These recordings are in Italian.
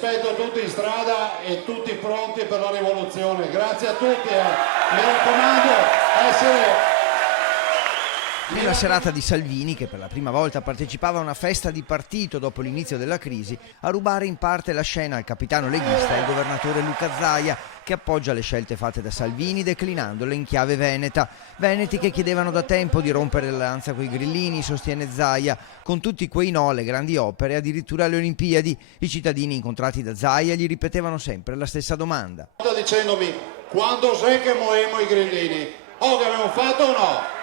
aspetto tutti in strada e tutti pronti per la rivoluzione. Grazie a tutti, mi raccomando, essere... Nella serata di Salvini, che per la prima volta partecipava a una festa di partito dopo l'inizio della crisi, a rubare in parte la scena al capitano leghista il governatore Luca Zaia, che appoggia le scelte fatte da Salvini declinandole in chiave veneta. Veneti che chiedevano da tempo di rompere l'alleanza coi grillini, sostiene Zaia, con tutti quei no alle grandi opere, addirittura alle Olimpiadi. I cittadini incontrati da Zaia gli ripetevano sempre la stessa domanda. Dicendomi, quando sai che moemo i grillini? Oh, che abbiamo fatto o no?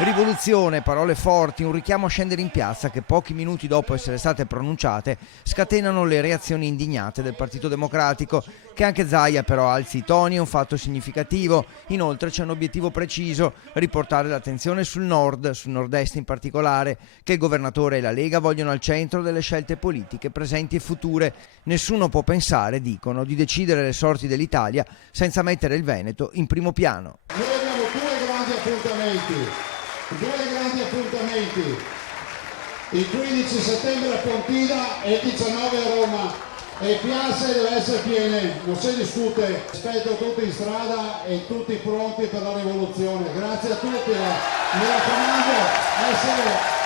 Rivoluzione, parole forti, un richiamo a scendere in piazza che pochi minuti dopo essere state pronunciate scatenano le reazioni indignate del Partito Democratico. Che anche Zaia però alzi i toni è un fatto significativo. Inoltre c'è un obiettivo preciso: riportare l'attenzione sul nord, sul nord-est in particolare, che il governatore e la Lega vogliono al centro delle scelte politiche presenti e future. Nessuno può pensare, dicono, di decidere le sorti dell'Italia senza mettere il Veneto in primo piano. Noi abbiamo due grandi appuntamenti, il 15 settembre a Pontida e il 19 a Roma, e piazze deve essere piene, non si discute. Aspetto tutti in strada e tutti pronti per la rivoluzione. Grazie a tutti, mi raccomando, essere...